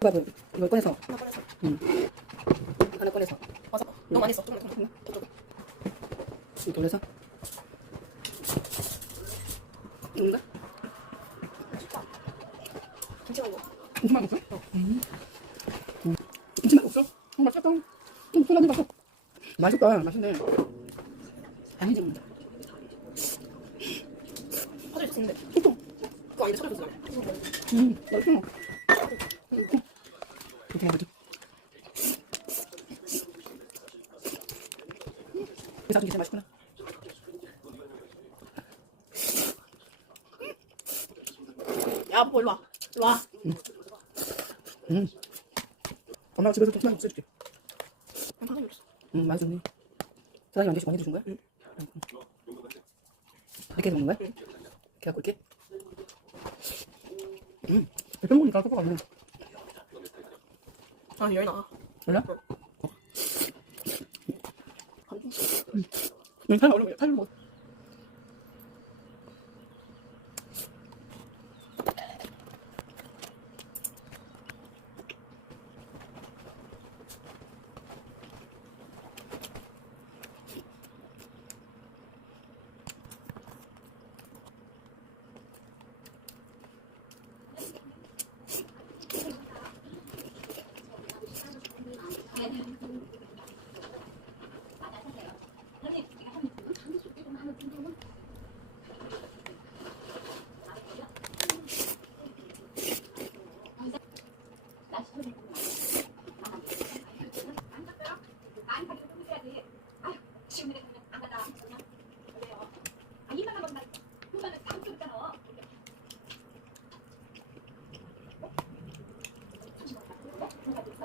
밥은 이걸 꺼내서 하나 꺼내서. 응. 하나 꺼내서 맞아. 너무 많이 했어. 조금 더, 조금 돌려서 이건가? 김치 말고. 김치만? 음. 음. 김치만 없어? 어, 맛있다. 좀거 같아. 맛있다. 맛있네. 먹는다. 화장실 있었는데. 또. 그거 아닌데 찾아줬어. 음, 맛있어. 이렇게 해가지고. 그 사준 게 제일 맛있구나. 야, 뭐 일로 와. 일로 와. 음. 엄마가 집에서. 난 당근이 없어. 응, 많이 줬네. 사장님 한 개씩 많이 주신 거야? 응. 이렇게 먹는 거야? 응. 이렇게 갖고 이렇게? 응. 대표 먹으니까 소가 없네. 아, 열이 나. 몰라? 응, 사람 얼른 팔 먹어.